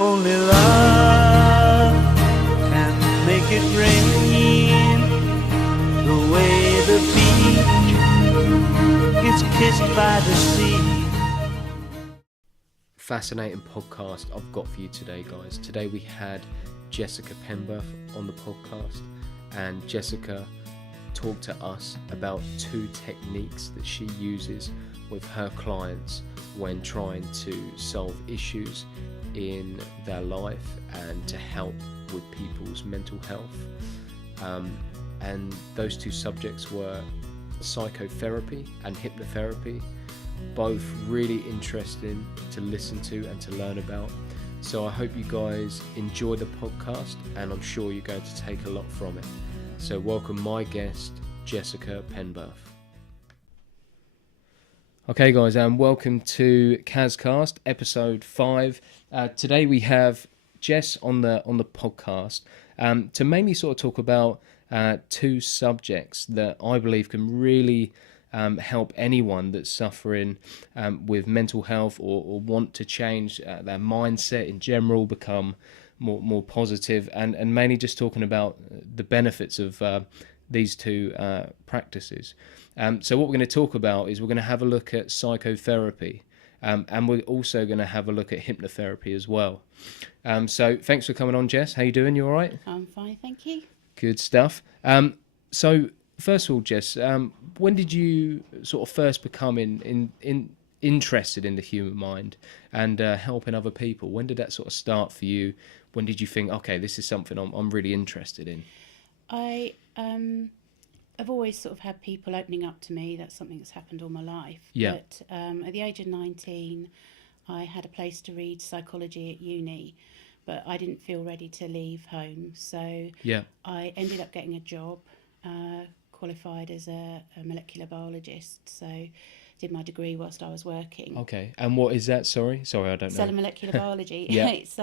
Only love can make it rain. The way the beach gets kissed by the sea. Fascinating podcast I've got for you today, guys. Today we had Jessica Penberth on the podcast, and Jessica talked to us about 2 techniques that she uses with her clients when trying to solve issues in their life and to help with people's mental health. And those 2 subjects were psychotherapy and hypnotherapy, both really interesting to listen to and to learn about. So I hope you guys enjoy the podcast, and I'm sure you're going to take a lot from it. So welcome my guest, Jessica Penberth. Okay guys, and welcome to Kazcast, episode 5. Today we have Jess on the podcast to mainly sort of talk about 2 subjects that I believe can really help anyone that's suffering with mental health or want to change their mindset in general, become more positive, and mainly just talking about the benefits of these 2 practices. So what we're going to talk about is we're going to have a look at psychotherapy, and we're also going to have a look at hypnotherapy as well. So thanks for coming on, Jess. How you doing? You all right? I'm fine, thank you. Good stuff. So first of all, Jess, when did you sort of first become interested in the human mind and helping other people? When did that sort of start for you? When did you think, okay, this is something I'm really interested in? I've always sort of had people opening up to me. That's something that's happened all my life. Yeah. But at the age of 19, I had a place to read psychology at uni, but I didn't feel ready to leave home. So Yeah. I ended up getting a job, qualified as a molecular biologist. So did my degree whilst I was working. Okay. And what is that? Sorry, I don't know. Cellular molecular biology. Yeah. It's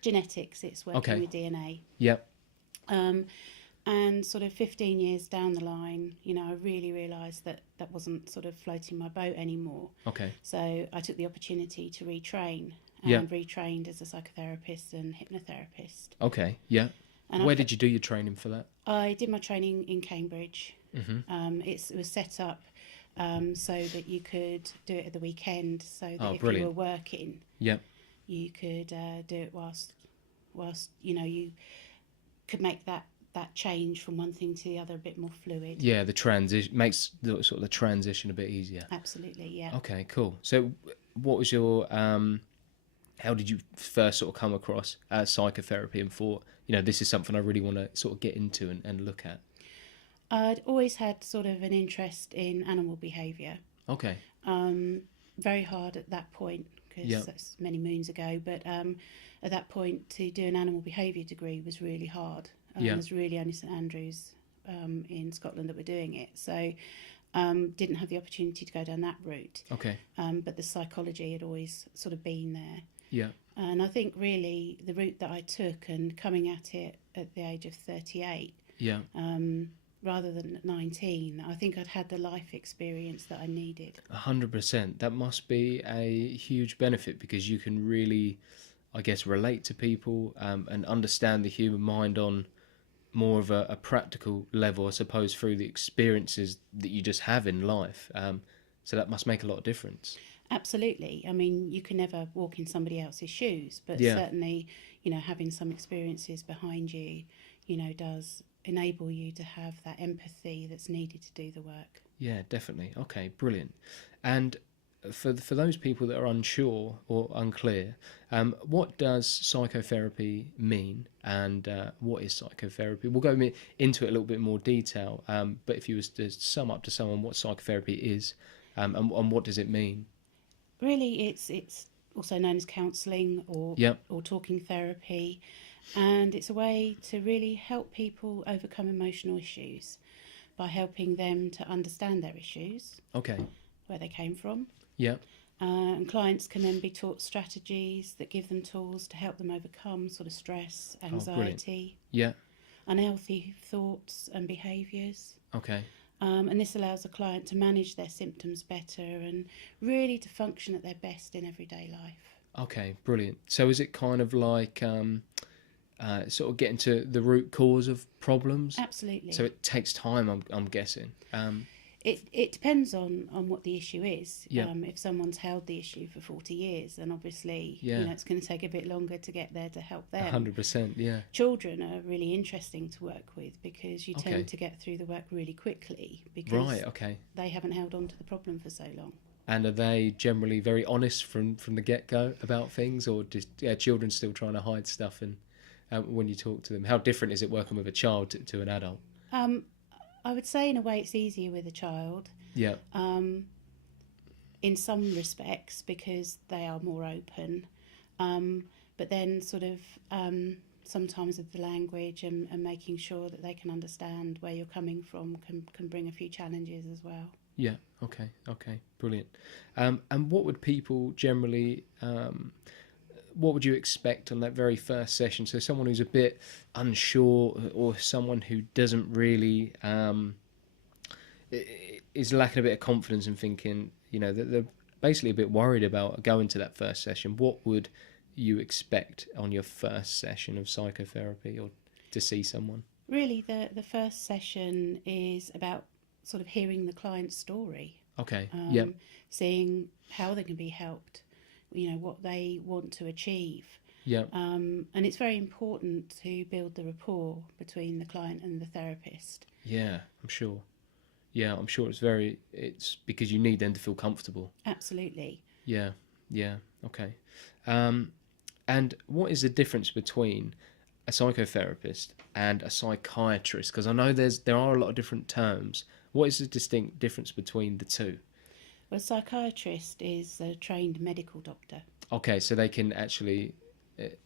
genetics. It's working with DNA. Yep. And sort of 15 years down the line, I really realised that wasn't sort of floating my boat anymore. Okay. So I took the opportunity to retrain and retrained as a psychotherapist and hypnotherapist. Okay. Yeah. And where did you do your training for that? I did my training in Cambridge. Mm-hmm. It was set up so that you could do it at the weekend, so that if brilliant. you were working, you could do it whilst you could make that change from one thing to the other a bit more fluid. Yeah, the transition makes the transition a bit easier. Absolutely, yeah. Okay, cool. So what was your how did you first sort of come across psychotherapy and thought, this is something I really want to sort of get into and look at? I'd always had sort of an interest in animal behaviour. Okay. Very hard at that point, because that's many moons ago, but at that point to do an animal behaviour degree was really hard. It was really only St Andrews in Scotland that were doing it, so didn't have the opportunity to go down that route. Okay. But the psychology had always sort of been there. Yeah. And I think really the route that I took, and coming at it at the age of 38, rather than at 19, I think I'd had the life experience that I needed. 100%. That must be a huge benefit, because you can really, I guess, relate to people and understand the human mind on more of a practical level, I suppose, through the experiences that you just have in life. So that must make a lot of difference. Absolutely. I mean, you can never walk in somebody else's shoes, but certainly, having some experiences behind you, does enable you to have that empathy that's needed to do the work. Yeah, definitely. Okay, brilliant. And for those people that are unsure or unclear, what does psychotherapy mean, and what is psychotherapy? We'll go into it a little bit more detail, but if you was to sum up to someone what psychotherapy is, and what does it mean? Really, it's also known as counselling or talking therapy, and it's a way to really help people overcome emotional issues by helping them to understand their issues, where they came from. And clients can then be taught strategies that give them tools to help them overcome sort of stress, anxiety, unhealthy thoughts and behaviours. And this allows the client to manage their symptoms better and really to function at their best in everyday life. Okay, brilliant. So is it kind of like sort of getting to the root cause of problems? Absolutely. So it takes time, I'm guessing. It depends on what the issue is. Yeah. If someone's held the issue for 40 years, then obviously Yeah. it's going to take a bit longer to get there to help them. 100%, yeah. Children are really interesting to work with because you Okay. tend to get through the work really quickly because Right, okay. they haven't held on to the problem for so long. And are they generally very honest from the get-go about things, or just children still trying to hide stuff? And when you talk to them, how different is it working with a child to an adult? I would say in a way it's easier with a child. Yeah. In some respects because they are more open. But then sort of sometimes with the language and making sure that they can understand where you're coming from can bring a few challenges as well. Yeah, okay, brilliant. And what would people generally, what would you expect on that very first session? So someone who's a bit unsure, or someone who doesn't really, is lacking a bit of confidence and thinking, that they're basically a bit worried about going to that first session. What would you expect on your first session of psychotherapy or to see someone? Really, the first session is about sort of hearing the client's story. Okay. Seeing how they can be helped, what they want to achieve. Yeah. And it's very important to build the rapport between the client and the therapist. Yeah, I'm sure. Yeah, I'm sure it's because you need them to feel comfortable. Absolutely. Yeah. Okay. And what is the difference between a psychotherapist and a psychiatrist? Because I know there are a lot of different terms. What is the distinct difference between the two? Well, a psychiatrist is a trained medical doctor. Okay, so they can actually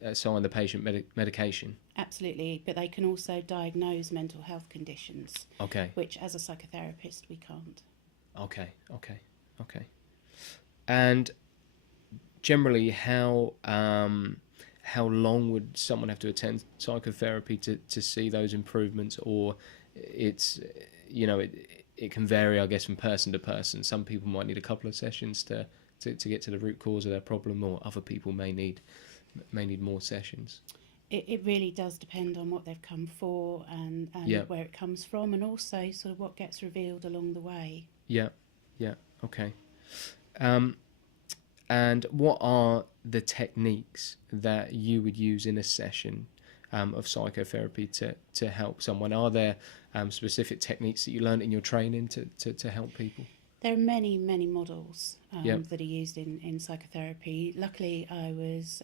assign the patient medication. Absolutely, but they can also diagnose mental health conditions. Okay. Which, as a psychotherapist, we can't. Okay. And generally, how long would someone have to attend psychotherapy to see those improvements? Or it's it can vary, I guess, from person to person. Some people might need a couple of sessions to get to the root cause of their problem, or other people may need more sessions. It really does depend on what they've come for and where it comes from, and also sort of what gets revealed along the way. Yeah, okay. And what are the techniques that you would use in a session of psychotherapy to help someone? Are there specific techniques that you learned in your training to help people? There are many models that are used in psychotherapy. Luckily, I was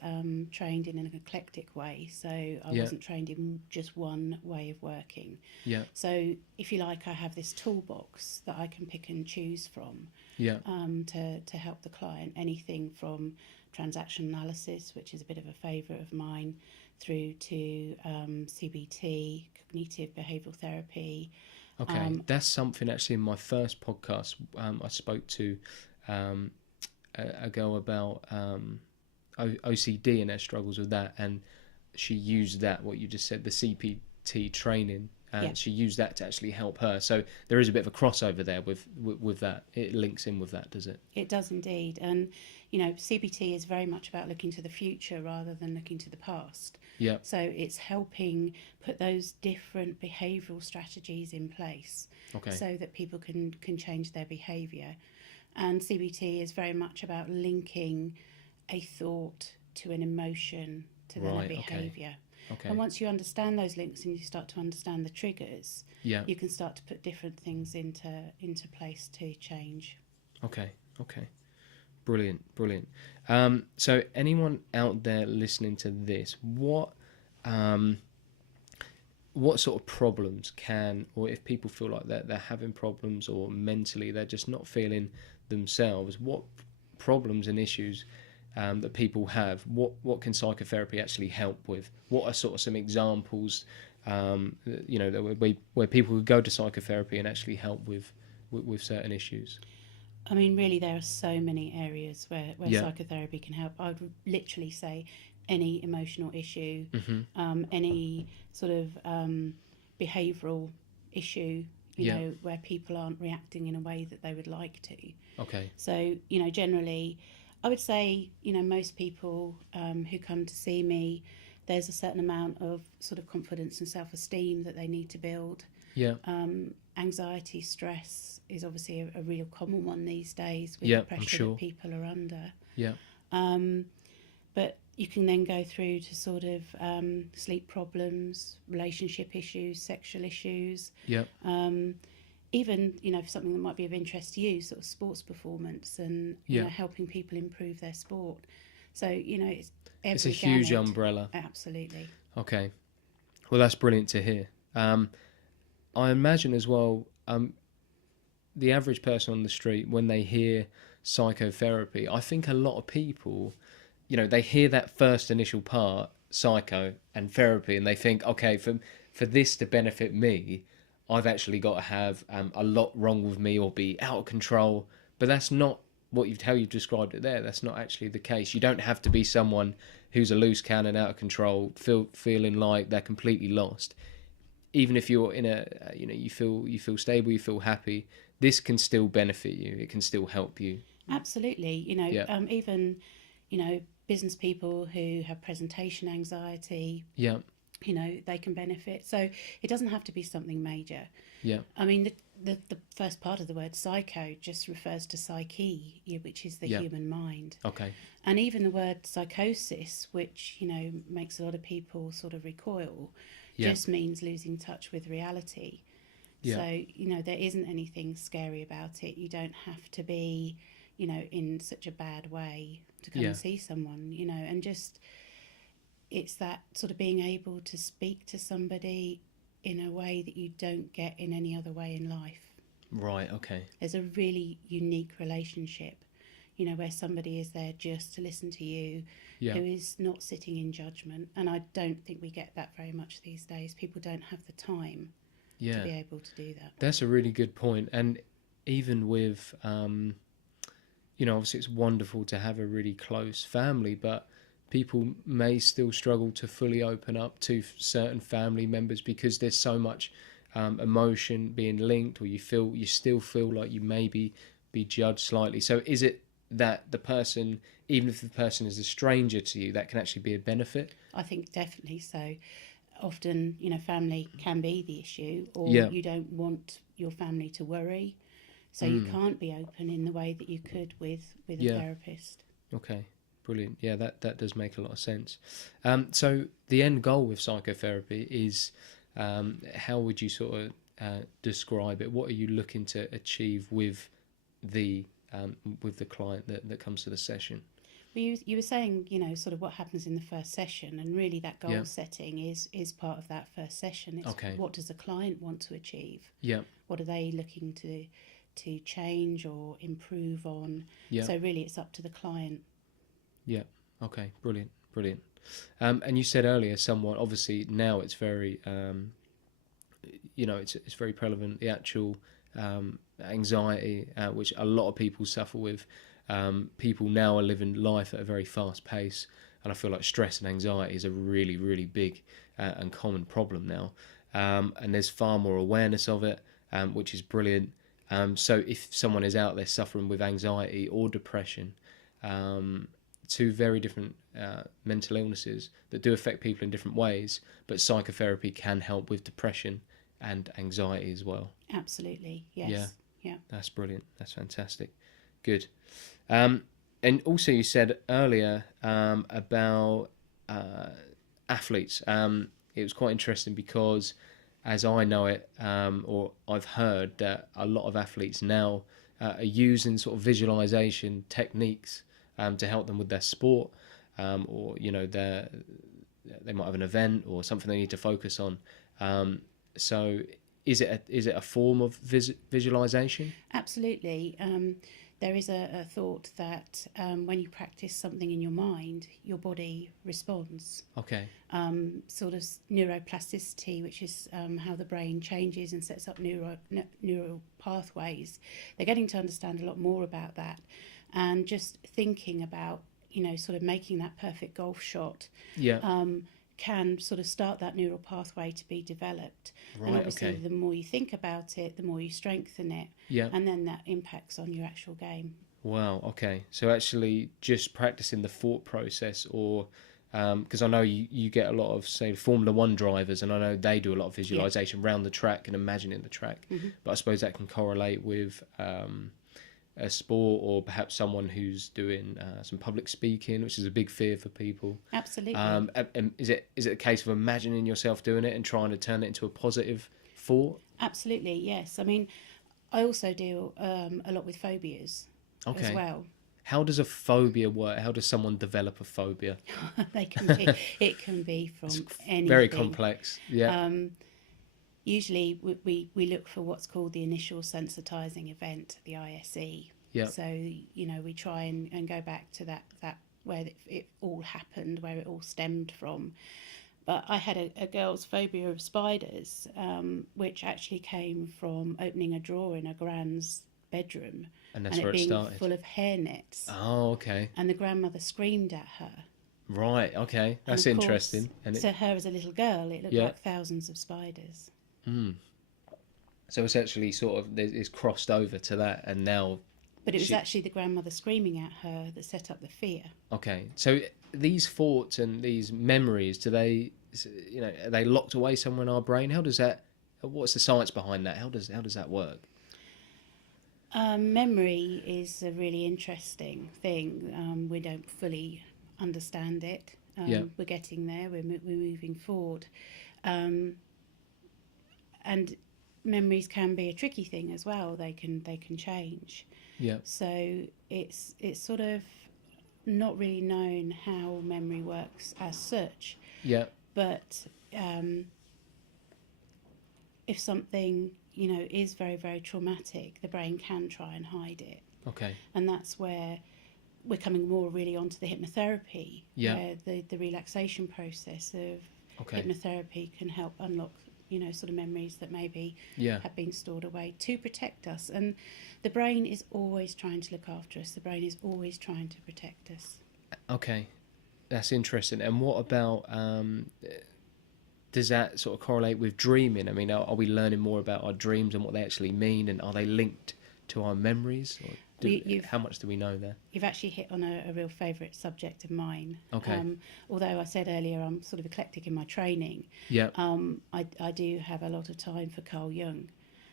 trained in an eclectic way, so I wasn't trained in just one way of working. Yeah. So, if you like, I have this toolbox that I can pick and choose from to help the client. Anything from transaction analysis, which is a bit of a favourite of mine, through to CBT, cognitive behavioural therapy. Okay, that's something actually in my first podcast I spoke to a girl about OCD and her struggles with that, and she used that, what you just said, the CPT training, and she used that to actually help her. So there is a bit of a crossover there with that. It links in with that, does it? It does indeed. And, CBT is very much about looking to the future rather than looking to the past. Yeah. So it's helping put those different behavioural strategies in place so that people can change their behaviour. And CBT is very much about linking a thought to an emotion to then a behaviour. Okay. And once you understand those links and you start to understand the triggers, you can start to put different things into place to change. Okay. Brilliant. So anyone out there listening to this, what sort of problems or if people feel like they're having problems, or mentally they're just not feeling themselves, what problems and issues that people have, what can psychotherapy actually help with? What are sort of some examples, where people would go to psychotherapy and actually help with certain issues? I mean, really, there are so many areas where psychotherapy can help. I would literally say any emotional issue, any sort of behavioural issue, where people aren't reacting in a way that they would like to. Okay. So, generally, I would say, most people who come to see me, there's a certain amount of sort of confidence and self-esteem that they need to build. Yeah. Anxiety, stress is obviously a real common one these days with Yeah, the pressure I'm sure. that people are under. Yeah. But you can then go through to sort of sleep problems, relationship issues, sexual issues. Yeah. Even, for something that might be of interest to you, sort of sports performance and helping people improve their sport. So, it's every it's a huge gamut. umbrella. Absolutely. Okay. Well, that's brilliant to hear. I imagine as well, the average person on the street, when they hear psychotherapy, I think a lot of people, they hear that first initial part, psycho and therapy, and they think, okay, for this to benefit me, I've actually got to have a lot wrong with me or be out of control. But that's not how you've described it there. That's not actually the case. You don't have to be someone who's a loose cannon, out of control, feeling like they're completely lost. Even if you're in you feel stable, you feel happy, this can still benefit you. It can still help you. Absolutely. Even, business people who have presentation anxiety. Yeah. They can benefit. So it doesn't have to be something major. Yeah. I mean, the first part of the word psycho just refers to psyche, which is the human mind. Okay. And even the word psychosis, which, makes a lot of people sort of recoil, just means losing touch with reality. Yeah. So, there isn't anything scary about it. You don't have to be, in such a bad way to come and see someone, and just... It's that sort of being able to speak to somebody in a way that you don't get in any other way in life. Right, okay. There's a really unique relationship, where somebody is there just to listen to you, who is not sitting in judgment. And I don't think we get that very much these days. People don't have the time to be able to do that. That's a really good point. And even with, obviously it's wonderful to have a really close family, but people may still struggle to fully open up to certain family members because there's so much emotion being linked, or you still feel like you maybe be judged slightly. So is it that the person, even if the person is a stranger to you, that can actually be a benefit? I think definitely so. Often, family can be the issue, or you don't want your family to worry, so you can't be open in the way that you could with a therapist. Okay. Brilliant. Yeah, that does make a lot of sense. So the end goal with psychotherapy is, how would you sort of describe it? What are you looking to achieve with the client that comes to the session? Well, you were saying, sort of what happens in the first session, and really that goal setting is part of that first session. It's what does the client want to achieve? Yeah. What are they looking to change or improve on? Yeah. So really it's up to the client. Yeah. Okay. Brilliant. And you said earlier, somewhat obviously now it's very, it's very prevalent. The actual anxiety, which a lot of people suffer with. People now are living life at a very fast pace, and I feel like stress and anxiety is a really, really big and common problem now. And there's far more awareness of it, which is brilliant. So if someone is out there suffering with anxiety or depression, two very different mental illnesses that do affect people in different ways, but psychotherapy can help with depression and anxiety as well. Absolutely, yes. Yeah. That's brilliant. That's fantastic. Good. And also you said earlier about athletes. It was quite interesting because, as I know it, or I've heard that a lot of athletes now are using sort of visualization techniques to help them with their sport, or they might have an event or something they need to focus on. So is it a form of visualization? Absolutely. There is a thought that when you practice something in your mind, your body responds. Okay. Sort of neuroplasticity, which is how the brain changes and sets up neural pathways. They're getting to understand a lot more about that. And just thinking about, sort of making that perfect golf shot can sort of start that neural pathway to be developed. Right, and obviously the more you think about it, the more you strengthen it. Yeah. And then that impacts on your actual game. Wow. Okay. So actually, just practicing the thought process, or because I know you get a lot of, say, Formula One drivers, and I know they do a lot of visualization around the track and imagining the track. Mm-hmm. But I suppose that can correlate with a sport, or perhaps someone who's doing some public speaking, which is a big fear for people. Absolutely. And is it a case of imagining yourself doing it and trying to turn it into a positive thought? Absolutely, yes. I mean, I also deal a lot with phobias as well. How does a phobia work? How does someone develop a phobia? It can be from anything. Very complex. Yeah. Usually we look for what's called the initial sensitizing event, the ISE. Yeah. So, we try and go back to that where it all happened, where it all stemmed from. But I had a girl's phobia of spiders, which actually came from opening a drawer in a grand's bedroom. And that's where it being started. Full of hair nets. Oh, okay. And the grandmother screamed at her. Right, okay. That's and interesting. And to her as a little girl, it looked like thousands of spiders. So it's actually sort of, it's crossed over to that, and now... But it was actually the grandmother screaming at her that set up the fear. Okay. So these thoughts and these memories, are they locked away somewhere in our brain? What's the science behind that? How does that work? Memory is a really interesting thing. We don't fully understand it. We're getting there. We're moving forward. And memories can be a tricky thing as well. They can change. Yeah. So it's sort of not really known how memory works as such. Yeah. But if something is very, very traumatic, the brain can try and hide it. Okay. And that's where we're coming more really onto the hypnotherapy, where the relaxation process of hypnotherapy can help unlock sort of memories that maybe have been stored away to protect us. And the brain is always trying to look after us. The brain is always trying to protect us. Okay, that's interesting. And what about, does that sort of correlate with dreaming? I mean, are we learning more about our dreams and what they actually mean, and are they linked to our memories? Or how much do we know there? You've actually hit on a real favourite subject of mine. Okay. Although I said earlier I'm sort of eclectic in my training. Yeah. I do have a lot of time for Carl Jung.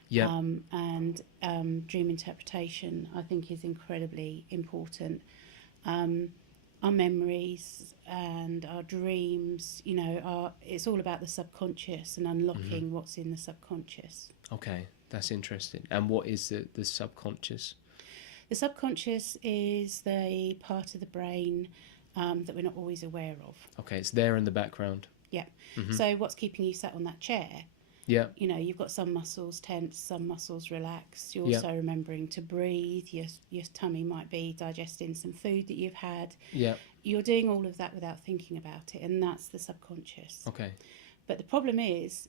Yeah. And dream interpretation I think is incredibly important. Our memories and our dreams, it's all about the subconscious and unlocking what's in the subconscious. Okay, that's interesting. And what is the subconscious? The subconscious is the part of the brain that we're not always aware of. Okay, it's there in the background. Yeah. So what's keeping you sat on that chair? Yeah. You've got some muscles tense, some muscles relaxed. You're also remembering to breathe. Your tummy might be digesting some food that you've had. Yeah. You're doing all of that without thinking about it, and that's the subconscious. Okay. But the problem is,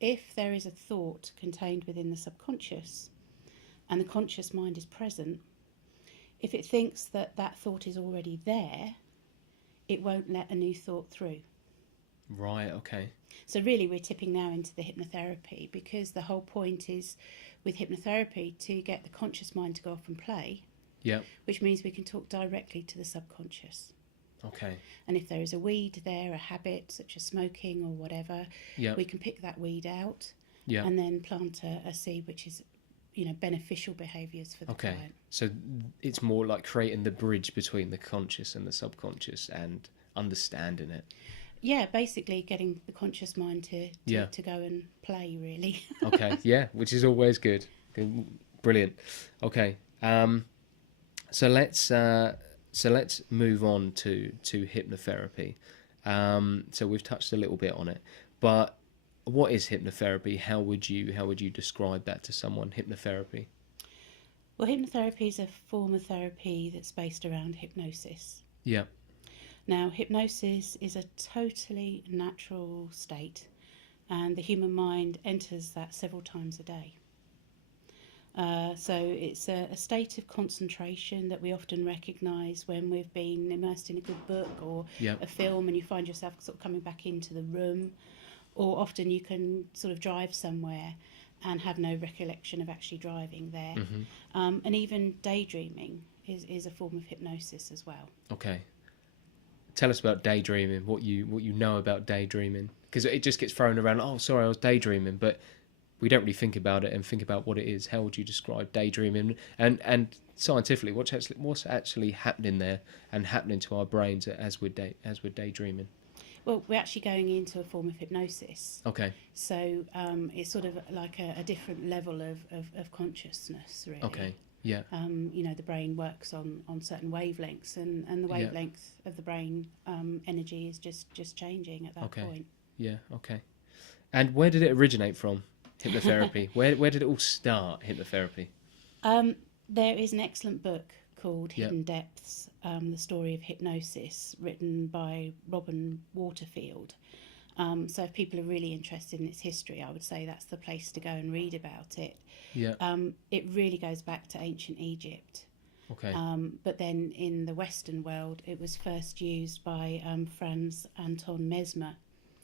if there is a thought contained within the subconscious, and the conscious mind is present, if it thinks that thought is already there, it won't let a new thought through. Right, okay. So really we're tipping now into the hypnotherapy, because the whole point is with hypnotherapy to get the conscious mind to go off and play, which means we can talk directly to the subconscious. Okay. And if there is a weed there, a habit such as smoking or whatever, we can pick that weed out and then plant a seed which is beneficial behaviours for the client. So it's more like creating the bridge between the conscious and the subconscious and understanding it. Yeah, basically getting the conscious mind to go and play, really. Okay, yeah, which is always good. Brilliant. Okay, so let's move on to hypnotherapy. So we've touched a little bit on it, but what is hypnotherapy? How would you describe that to someone? Hypnotherapy. Well, hypnotherapy is a form of therapy that's based around hypnosis. Yeah. Now, hypnosis is a totally natural state, and the human mind enters that several times a day. So it's a state of concentration that we often recognise when we've been immersed in a good book or a film, and you find yourself sort of coming back into the room. Or often you can sort of drive somewhere and have no recollection of actually driving there. Mm-hmm. And even daydreaming is a form of hypnosis as well. Okay. Tell us about daydreaming, what you know about daydreaming, because it just gets thrown around. Oh, sorry, I was daydreaming, but we don't really think about it and think about what it is. How would you describe daydreaming? And scientifically, what's actually happening there and happening to our brains as we're daydreaming? Well, we're actually going into a form of hypnosis. Okay. So it's sort of like a different level of consciousness, really. Okay. Yeah. The brain works on certain wavelengths, and the wavelength of the brain energy is just changing at that point. Yeah. Okay. And where did it originate from? Hypnotherapy. Where did it all start? Hypnotherapy. There is an excellent book called Hidden Depths, the story of hypnosis, written by Robin Waterfield. So if people are really interested in its history, I would say that's the place to go and read about it. Yeah. It really goes back to ancient Egypt. Okay. But then in the Western world, it was first used by Franz Anton Mesmer,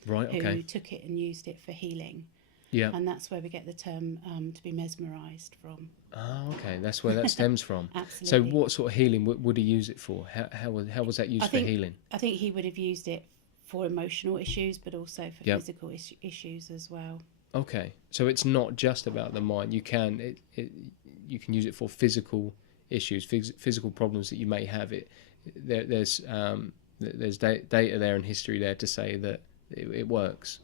right. Okay. who took it and used it for healing. Yeah. And that's where we get the term to be mesmerised from. Oh, okay. That's where that stems from. Absolutely. So what sort of healing would he use it for? How was that used for healing? I think he would have used it for emotional issues, but also for physical issues as well. Okay. So it's not just about the mind. You can use it for physical issues, physical problems that you may have. There's data there and history there to say that it works.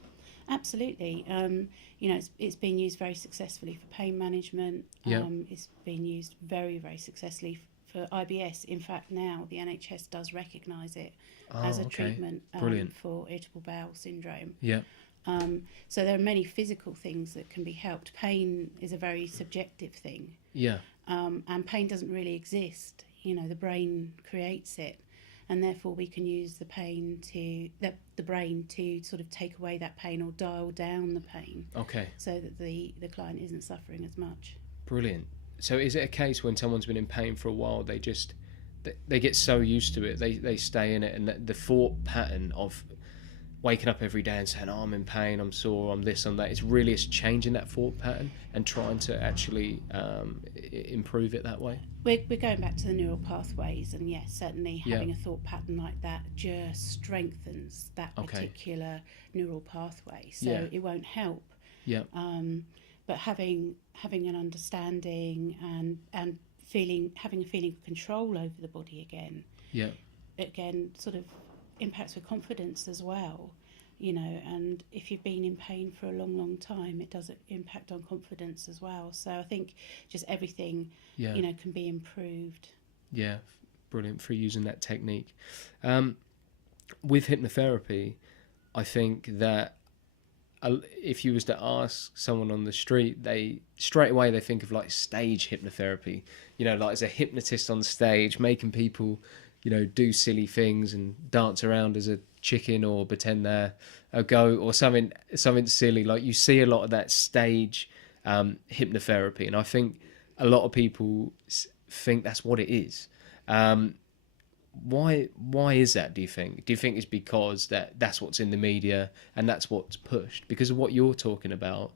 Absolutely. It's been used very successfully for pain management. It's been used very, very successfully for IBS. In fact, now the NHS does recognise it as a treatment for irritable bowel syndrome. Yeah. So there are many physical things that can be helped. Pain is a very subjective thing. Yeah. And pain doesn't really exist. The brain creates it. And therefore we can use the brain to sort of take away that pain or dial down the pain. Okay. So that the client isn't suffering as much. Brilliant. So is it a case when someone's been in pain for a while, they get so used to it, they stay in it, and the thought pattern of waking up every day and saying, oh, I'm in pain, I'm sore, I'm this, I'm that, it's changing that thought pattern and trying to actually improve it that way? We're going back to the neural pathways, and yes, certainly having a thought pattern like that just strengthens that particular neural pathway. So it won't help. Yeah. But having an understanding and having a feeling of control over the body again sort of impacts with confidence as well. And if you've been in pain for a long time, it does impact on confidence as well. So I think just everything, can be improved. Yeah, brilliant for using that technique. With hypnotherapy, I think that if you was to ask someone on the street, they straight away they think of like stage hypnotherapy, like as a hypnotist on stage making people do silly things and dance around as a chicken or pretend they're a goat or something silly. Like you see a lot of that stage hypnotherapy, and I think a lot of people think that's what it is. Why is that, do you think? Do you think it's because that's what's in the media and that's what's pushed? Because of what you're talking about,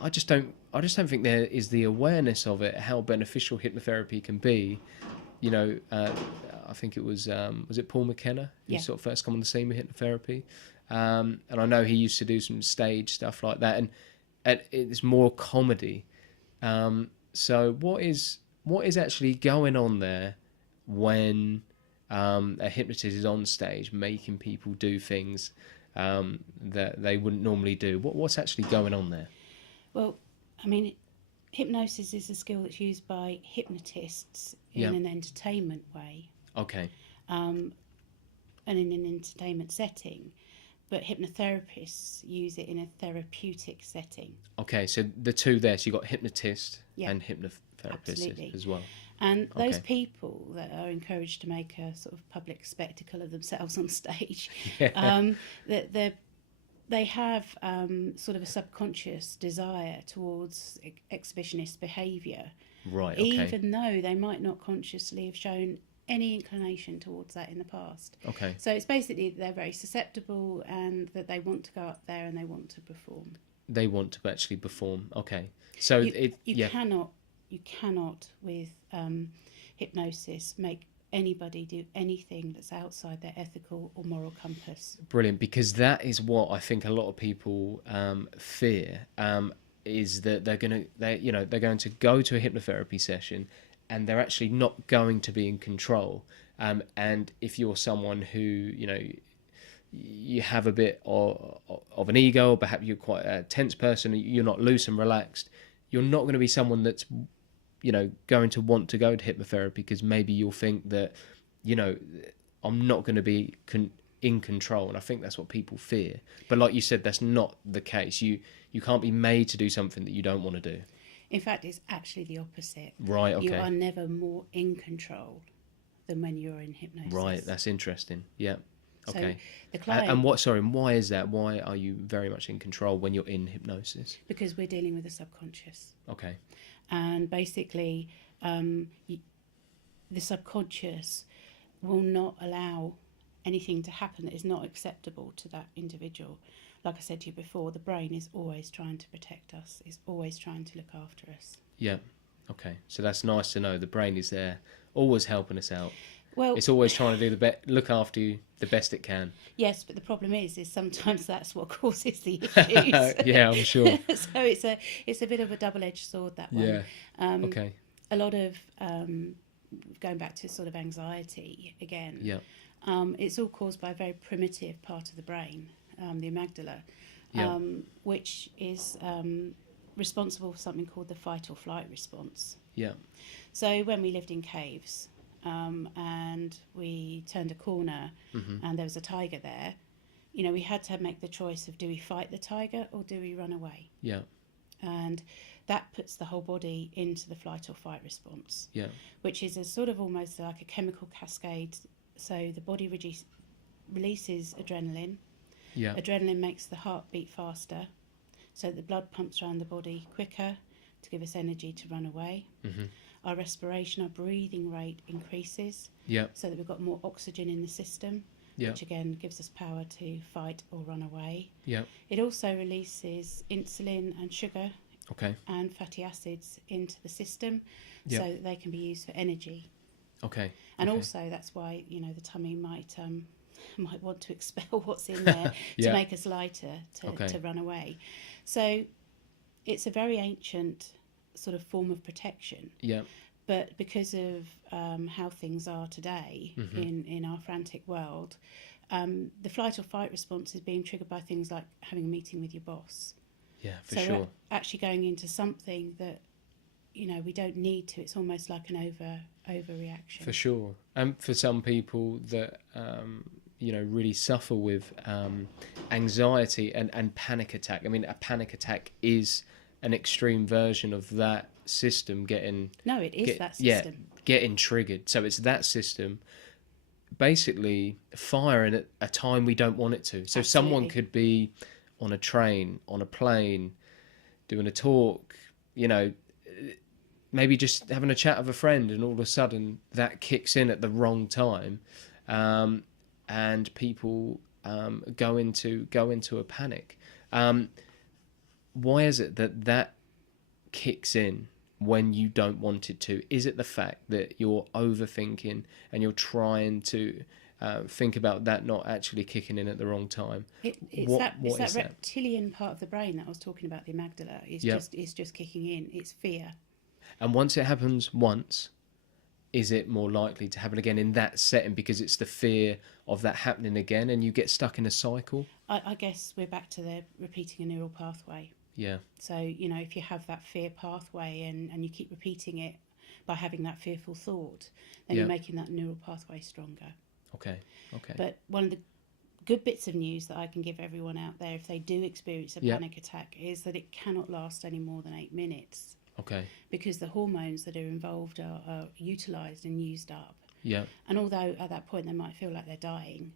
I just don't think there is the awareness of it, how beneficial hypnotherapy can be. I think it was it Paul McKenna who sort of first come on the scene with hypnotherapy, and I know he used to do some stage stuff like that, and it's more comedy. So what is actually going on there when a hypnotist is on stage making people do things that they wouldn't normally do? What's actually going on there? Well, I mean, hypnosis is a skill that's used by hypnotists in an entertainment way. Okay. And in an entertainment setting, but hypnotherapists use it in a therapeutic setting. Okay, so the two there, so you've got hypnotist and hypnotherapist as well. And those people that are encouraged to make a sort of public spectacle of themselves on stage, they have sort of a subconscious desire towards exhibitionist behaviour. Right, okay. Even though they might not consciously have shown any inclination towards that in the past. Okay. So it's basically they're very susceptible and that they want to go up there and they want to perform. they want to actually perform. Okay, so you cannot with hypnosis make anybody do anything that's outside their ethical or moral compass. Brilliant, because that is what I think a lot of people fear, is that they're going to go to a hypnotherapy session and they're actually not going to be in control. And if you're someone who, you have a bit of an ego, or perhaps you're quite a tense person, you're not loose and relaxed, you're not going to be someone that's, going to want to go to hypnotherapy, because maybe you'll think that, I'm not going to be in control. And I think that's what people fear. But like you said, that's not the case. You can't be made to do something that you don't want to do. In fact, it's actually the opposite. Right, okay. You are never more in control than when you're in hypnosis. Right, that's interesting. Yeah. Okay. So the client, and why is that? Why are you very much in control when you're in hypnosis? Because we're dealing with the subconscious. Okay. And basically, the subconscious will not allow anything to happen that is not acceptable to that individual. Like I said to you before, the brain is always trying to protect us. It's always trying to look after us. Yeah. Okay. So that's nice to know. The brain is there, always helping us out. Well, it's always trying to do look after you the best it can. Yes, but the problem is sometimes that's what causes the issues. Yeah, I'm sure. So it's a bit of a double-edged sword, that one. Yeah. Okay. A lot of going back to sort of anxiety again. Yeah. It's all caused by a very primitive part of the brain, the amygdala, which is responsible for something called the fight or flight response. Yeah. So when we lived in caves, and we turned a corner, and there was a tiger there, we had to make the choice of, do we fight the tiger or do we run away? Yeah. And that puts the whole body into the flight or fight response. Yeah. Which is a sort of almost like a chemical cascade. So the body releases adrenaline. Yeah. Adrenaline makes the heart beat faster, so the blood pumps around the body quicker to give us energy to run away. Mm-hmm. Our respiration, our breathing rate increases, so that we've got more oxygen in the system, which again gives us power to fight or run away. Yeah. It also releases insulin and sugar and fatty acids into the system, so that they can be used for energy. Okay. And also that's why, the tummy might want to expel what's in there to make us lighter, to run away. So it's a very ancient sort of form of protection. Yeah. But because of how things are today in our frantic world, the flight or fight response is being triggered by things like having a meeting with your boss. Yeah, for so sure. We're actually going into something that, we don't need to. It's almost like an overreaction. For sure. And for some people that, really suffer with anxiety and panic attack. I mean, a panic attack is an extreme version of that system getting... No, it is that system. Yeah, getting triggered. So it's that system basically firing at a time we don't want it to. So someone could be on a train, on a plane, doing a talk, maybe just having a chat with a friend, and all of a sudden that kicks in at the wrong time, and people go into a panic. Why is it that kicks in when you don't want it to? Is it the fact that you're overthinking and you're trying to think about that not actually kicking in at the wrong time? It's that reptilian part of the brain that I was talking about, the amygdala, is just kicking in. It's fear. And once it happens once, is it more likely to happen again in that setting, because it's the fear of that happening again and you get stuck in a cycle? I guess we're back to the repeating a neural pathway. Yeah. So, if you have that fear pathway and you keep repeating it by having that fearful thought, then you're making that neural pathway stronger. Okay. But one of the good bits of news that I can give everyone out there, if they do experience a panic attack, is that it cannot last any more than 8 minutes. Okay. Because the hormones that are involved are utilised and used up. Yeah. And although at that point they might feel like they're dying,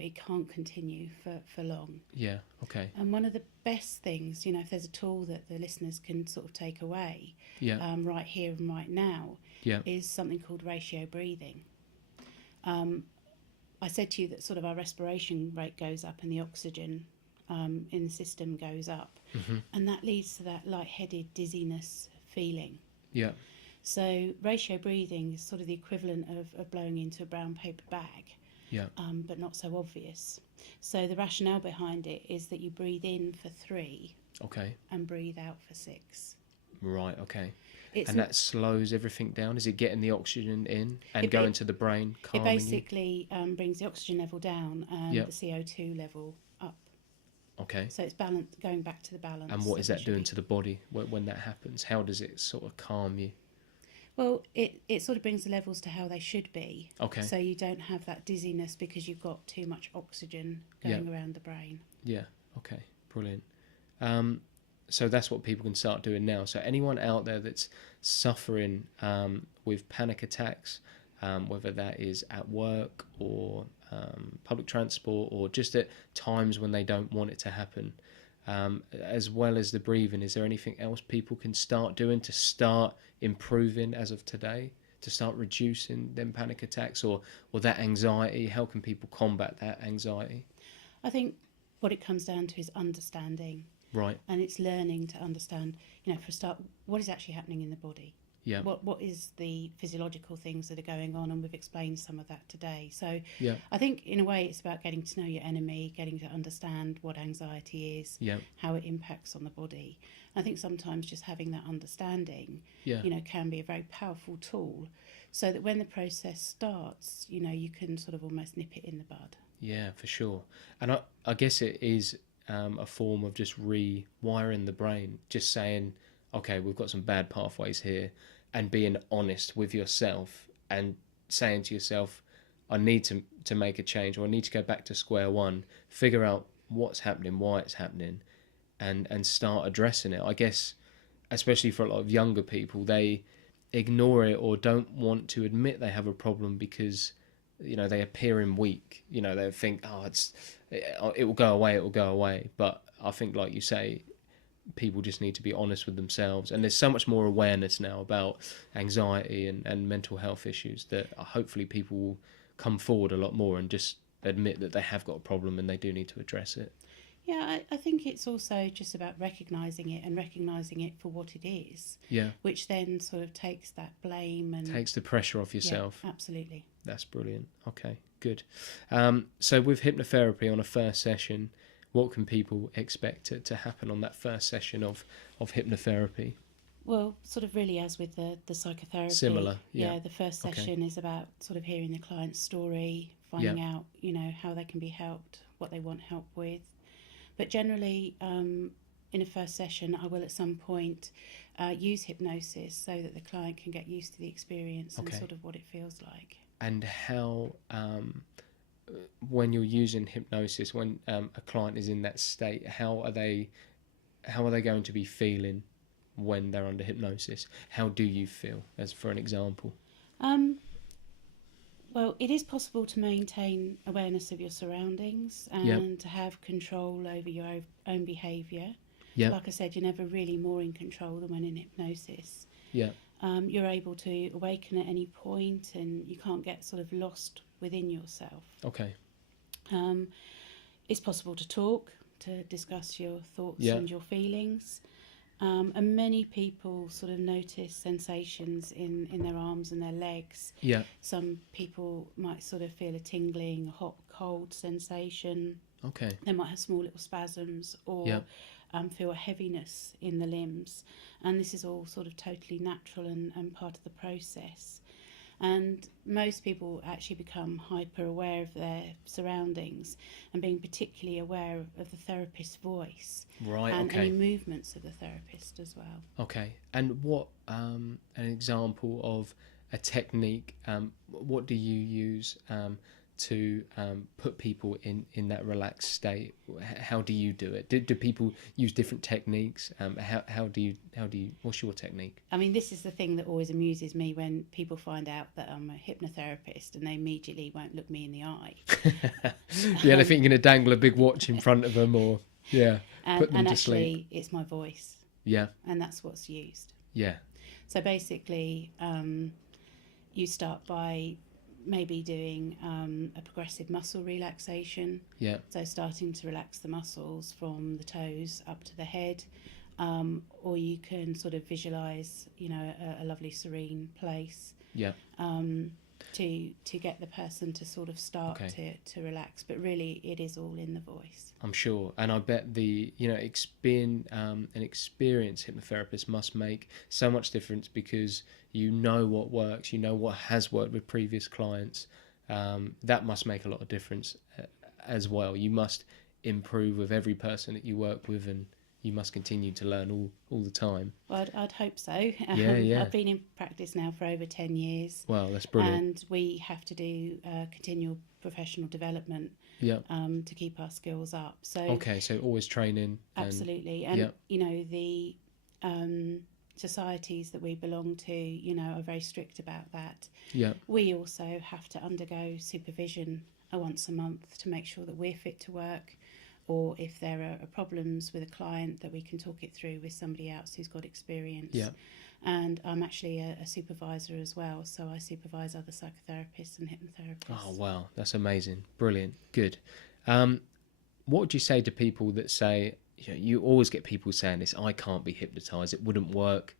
it can't continue for long. Yeah, okay. And one of the best things, if there's a tool that the listeners can sort of take away right here and right now, is something called ratio breathing. I said to you that sort of our respiration rate goes up and the oxygen in the system goes up, and that leads to that lightheaded dizziness feeling. Yeah. So ratio breathing is sort of the equivalent of blowing into a brown paper bag, but not so obvious. So the rationale behind it is that you breathe in for 3, and breathe out for 6. Right. Okay. And that slows everything down. Is it getting the oxygen in and going to the brain, calming it basically brings the oxygen level down and the CO2 level up. Okay. So it's going back to the balance. And what is that doing to the body when that happens? How does it sort of calm you? Well, it sort of brings the levels to how they should be. Okay. So you don't have that dizziness because you've got too much oxygen going around the brain. Yeah. Okay. Brilliant. So that's what people can start doing now. So anyone out there that's suffering with panic attacks, whether that is at work or public transport or just at times when they don't want it to happen, as well as the breathing, is there anything else people can start doing to start improving as of today, to start reducing them panic attacks or that anxiety? How can people combat that anxiety? I think what it comes down to is understanding. Right. And it's learning to understand, for a start, what is actually happening in the body. Yeah. What is the physiological things that are going on, and we've explained some of that today. So yeah. I think in a way it's about getting to know your enemy, getting to understand what anxiety is, how it impacts on the body. I think sometimes just having that understanding, can be a very powerful tool, so that when the process starts, you can sort of almost nip it in the bud. Yeah, for sure. And I guess it is a form of just rewiring the brain, just saying, okay, we've got some bad pathways here, and being honest with yourself and saying to yourself, I need to make a change, or I need to go back to square one, figure out what's happening, why it's happening, and start addressing it. I guess, especially for a lot of younger people, they ignore it or don't want to admit they have a problem because, they appear weak. They think, it will go away. But I think, like you say, people just need to be honest with themselves, and there's so much more awareness now about anxiety and mental health issues that hopefully people will come forward a lot more and just admit that they have got a problem and they do need to address it. Yeah, I think it's also just about recognising it for what it is. Yeah. Which then sort of takes that blame and takes the pressure off yourself. Yeah, absolutely. That's brilliant. Okay, good. So with hypnotherapy on a first session, what can people expect to happen on that first session of hypnotherapy? Well, sort of really as with the psychotherapy. Similar, yeah. Yeah, the first session is about sort of hearing the client's story, finding out, how they can be helped, what they want help with. But generally, in a first session, I will at some point use hypnosis so that the client can get used to the experience and sort of what it feels like. And how, when you're using hypnosis, when a client is in that state, how are they going to be feeling when they're under hypnosis? How do you feel, as for an example? Well, it is possible to maintain awareness of your surroundings and to have control over your own behaviour. Yep. Like I said, you're never really more in control than when in hypnosis. Yeah. You're able to awaken at any point, and you can't get sort of lost within yourself. Okay. It's possible to talk, to discuss your thoughts and your feelings. And many people sort of notice sensations in their arms and their legs. Yeah. Some people might sort of feel a tingling, a hot, cold sensation. Okay. They might have small little spasms or feel a heaviness in the limbs. And this is all sort of totally natural and part of the process. And most people actually become hyper aware of their surroundings and being particularly aware of the therapist's voice. Right, and okay. any movements of the therapist as well. Okay. And what, an example of a technique, what do you use to put people in that relaxed state? How do you do it? Do people use different techniques? How do you what's your technique? I mean, this is the thing that always amuses me when people find out that I'm a hypnotherapist and they immediately won't look me in the eye. Yeah, they think you're going to dangle a big watch in front of them, or put them and to actually sleep. it's my voice. Yeah. And that's what's used. Yeah. So basically, you start by maybe doing a progressive muscle relaxation. Yeah. So starting to relax the muscles from the toes up to the head. Or you can sort of visualize, a lovely serene place. Yeah. To get the person to sort of start to relax, but really it is all in the voice. I'm sure, and I bet the being an experienced hypnotherapist must make so much difference, because you know what works, you know what has worked with previous clients. That must make a lot of difference as well. You must improve with every person that you work with, and you must continue to learn all the time. Well, I'd hope so. Yeah. I've been in practice now for over 10 years. Wow, that's brilliant. And we have to do continual professional development to keep our skills up. So always training. Absolutely. And the societies that we belong to, are very strict about that. Yeah. We also have to undergo supervision once a month to make sure that we're fit to work, or if there are problems with a client, that we can talk it through with somebody else who's got experience. Yeah. And I'm actually a supervisor as well, so I supervise other psychotherapists and hypnotherapists. Oh, wow, that's amazing. Brilliant. Good. What would you say to people that say, you always get people saying this, I can't be hypnotised, it wouldn't work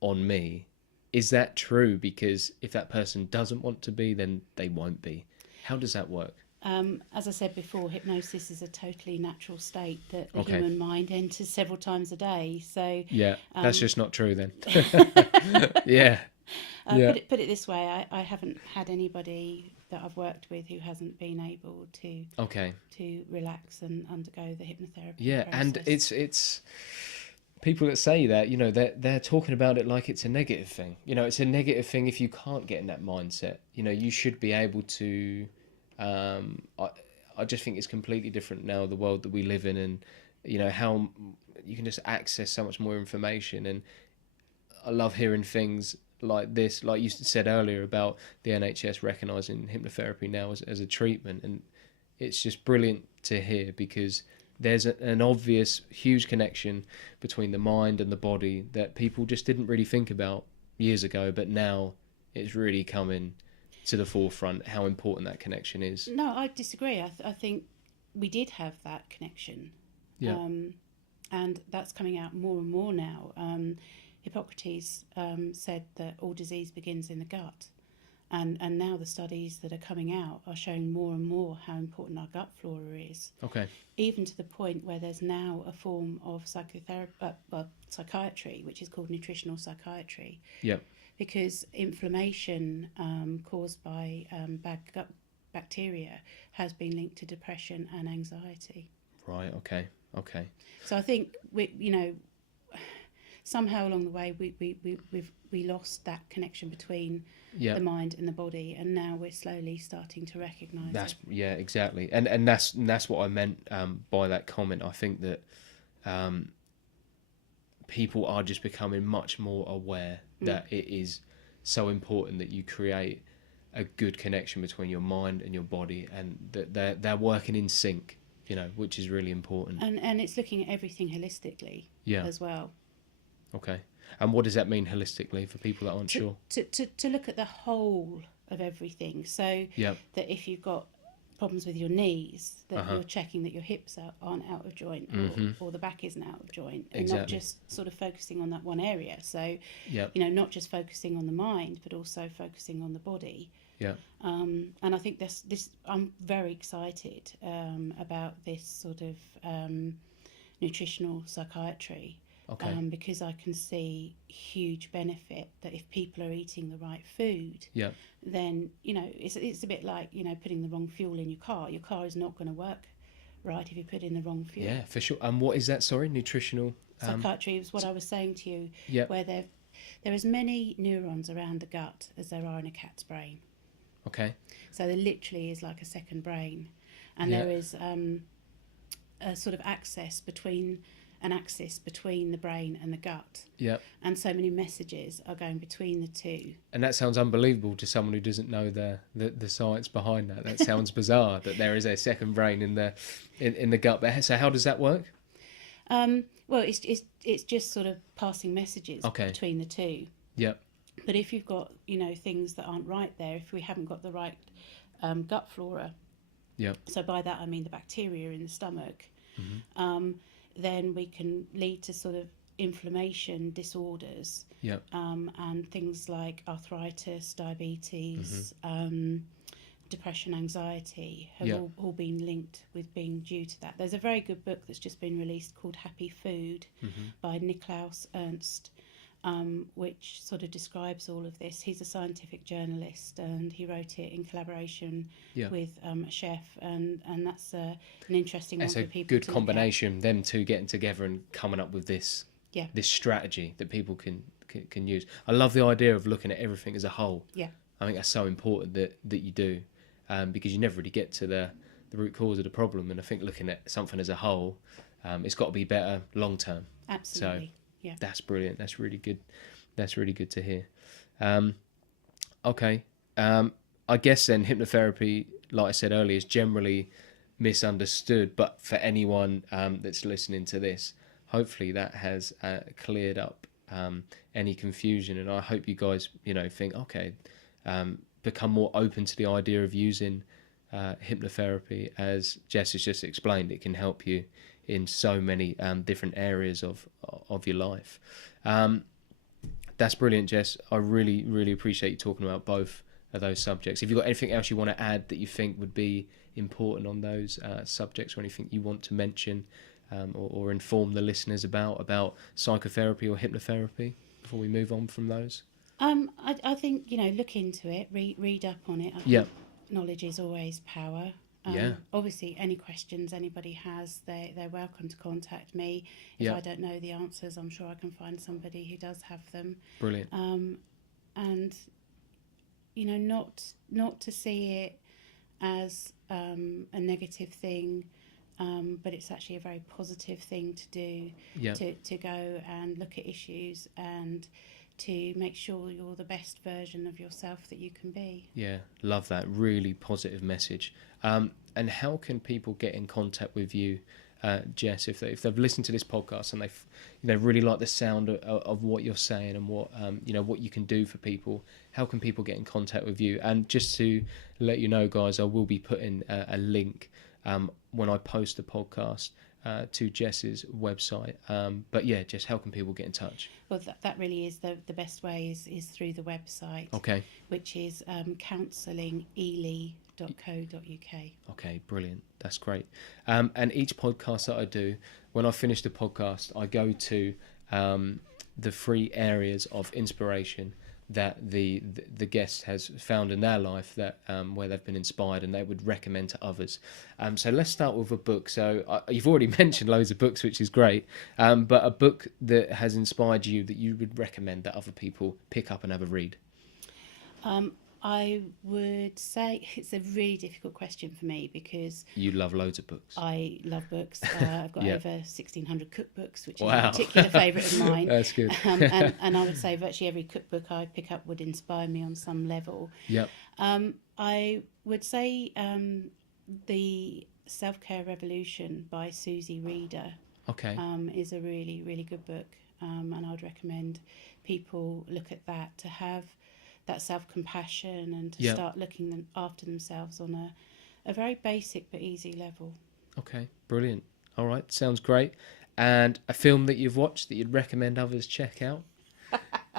on me. Is that true? Because if that person doesn't want to be, then they won't be. How does that work? As I said before, hypnosis is a totally natural state that the human mind enters several times a day. So that's just not true then. Yeah. Put it this way, I haven't had anybody that I've worked with who hasn't been able to relax and undergo the hypnotherapy process. And it's people that say that, they're talking about it like it's a negative thing. It's a negative thing if you can't get in that mindset. You should be able to. I just think it's completely different now, the world that we live in, and how you can just access so much more information. And I love hearing things like this, like you said earlier about the NHS recognising hypnotherapy now as a treatment, and it's just brilliant to hear, because there's an obvious huge connection between the mind and the body that people just didn't really think about years ago, but now it's really coming to the forefront how important that connection is. No, I disagree. I think we did have that connection. And that's coming out more and more now. Hippocrates said that all disease begins in the gut. And now the studies that are coming out are showing more and more how important our gut flora is. Okay. Even to the point where there's now a form of psychiatry, which is called Nutritional Psychiatry. Yep. Because inflammation caused by bad gut bacteria has been linked to depression and anxiety. Right. Okay. So I think somehow along the way we lost that connection between the mind and the body, and now we're slowly starting to recognise it. Yeah, exactly, and that's what I meant by that comment. I think that people are just becoming much more aware that it is so important that you create a good connection between your mind and your body, and that they're working in sync, which is really important. And it's looking at everything holistically as well. Okay. And what does that mean holistically for people that aren't sure? To look at the whole of everything. So that if you've got problems with your knees, that you're checking that your hips aren't out of joint, or the back isn't out of joint, and not just sort of focusing on that one area. So, not just focusing on the mind, but also focusing on the body. Yeah. And I think this I'm very excited about this sort of nutritional psychiatry. Okay. Because I can see huge benefit that if people are eating the right food, then it's a bit like putting the wrong fuel in your car. Your car is not going to work right if you put in the wrong fuel. Yeah, for sure. And what is that? Sorry, nutritional psychiatry is what I was saying to you. Where there are as many neurons around the gut as there are in a cat's brain. Okay. So there literally is like a second brain, and there is a sort of axis between the brain and the gut. Yeah. And so many messages are going between the two. And that sounds unbelievable to someone who doesn't know the science behind that. That sounds bizarre that there is a second brain in the gut. But so how does that work? Well, it's just sort of passing messages between the two. Yeah. But if you've got, things that aren't right there, if we haven't got the right gut flora, so by that I mean the bacteria in the stomach, then we can lead to sort of inflammation disorders, and things like arthritis, diabetes, depression, anxiety have all been linked with being due to that. There's a very good book that's just been released called Happy Food by Niklaus Ernst, which sort of describes all of this. He's a scientific journalist, and he wrote it in collaboration with a chef, and that's an interesting one for people to look at. It's a good combination, them two getting together and coming up with this strategy that people can use. I love the idea of looking at everything as a whole. I think that's so important that you do, because you never really get to the root cause of the problem, and I think looking at something as a whole, it's got to be better long term. Absolutely. So that's brilliant. That's really good. That's really good to hear. Okay. I guess then hypnotherapy, like I said earlier, is generally misunderstood, but for anyone that's listening to this, hopefully that has cleared up any confusion, and I hope you guys think, okay, become more open to the idea of using hypnotherapy. As Jess has just explained, it can help you in so many different areas of your life. That's brilliant, Jess. I really, really appreciate you talking about both of those subjects. Have you got anything else you want to add that you think would be important on those subjects, or anything you want to mention or inform the listeners about psychotherapy or hypnotherapy before we move on from those? I think, look into it, read up on it. I think knowledge is always power. Obviously, any questions anybody has, they're welcome to contact me. If I don't know the answers, I'm sure I can find somebody who does have them. Brilliant. And not to see it as a negative thing, but it's actually a very positive thing to do. To go and look at issues and to make sure you're the best version of yourself that you can be. Yeah, love that. Really positive message. And how can people get in contact with you, Jess, if they've listened to this podcast and they really like the sound of what you're saying and what what you can do for people? How can people get in contact with you? And just to let you know, guys, I will be putting a link when I post the podcast to Jess's website. But yeah, Jess, how can people get in touch? Well, that really is the best way is through the website. Okay. Which is counsellingeely.co.uk. Okay, brilliant. That's great. And each podcast that I do, when I finish the podcast, I go to the 3 areas of inspiration that the guest has found in their life, that where they've been inspired and they would recommend to others. So let's start with a book. So you've already mentioned loads of books, which is great, but a book that has inspired you that you would recommend that other people pick up and have a read. I would say it's a really difficult question for me because... You love loads of books. I love books. I've got over 1,600 cookbooks, which is a particular favourite of mine. That's good. And I would say virtually every cookbook I pick up would inspire me on some level. Yep. I would say The Self-Care Revolution by Susie Reeder is a really, really good book. And I would recommend people look at that to have that self-compassion and to start looking after themselves on a very basic but easy level. Okay, brilliant. All right, sounds great. And a film that you've watched that you'd recommend others check out?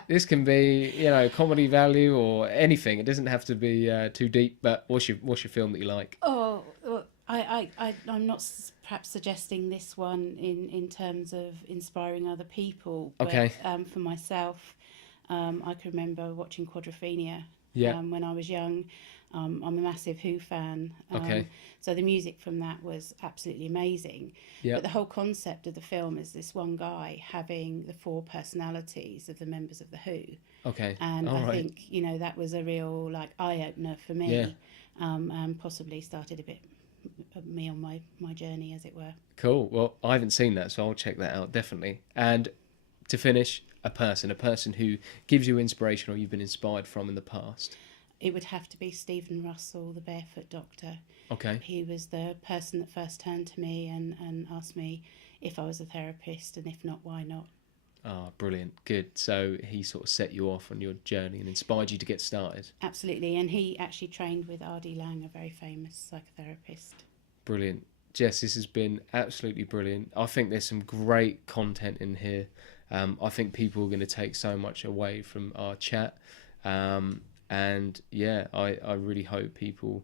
This can be, comedy value or anything. It doesn't have to be too deep, but what's your film that you like? Oh, well, I'm not perhaps suggesting this one in terms of inspiring other people, but for myself, I can remember watching Quadrophenia when I was young. I'm a massive Who fan. So the music from that was absolutely amazing. But the whole concept of the film is this one guy having the 4 personalities of the members of the Who. And I think, that was a real eye-opener for me, and possibly started a bit of me on my journey, as it were. Cool. Well, I haven't seen that, so I'll check that out, definitely. And to finish, a person who gives you inspiration or you've been inspired from in the past. It would have to be Stephen Russell, the Barefoot Doctor. He was the person that first turned to me and asked me if I was a therapist, and if not, why not. Ah, brilliant. Good. So he sort of set you off on your journey and inspired you to get started. Absolutely. And he actually trained with R.D. Laing, a very famous psychotherapist. Brilliant. Jess, this has been absolutely brilliant. I think there's some great content in here. I think people are going to take so much away from our chat. And yeah, I really hope people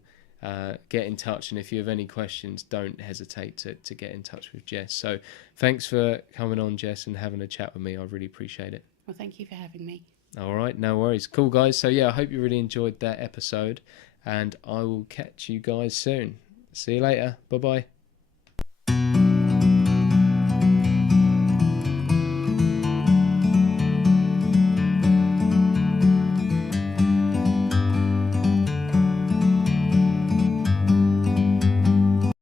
get in touch. And if you have any questions, don't hesitate to get in touch with Jess. So thanks for coming on, Jess, and having a chat with me. I really appreciate it. Well, thank you for having me. All right, no worries. Cool, guys. So yeah, I hope you really enjoyed that episode, and I will catch you guys soon. See you later. Bye-bye.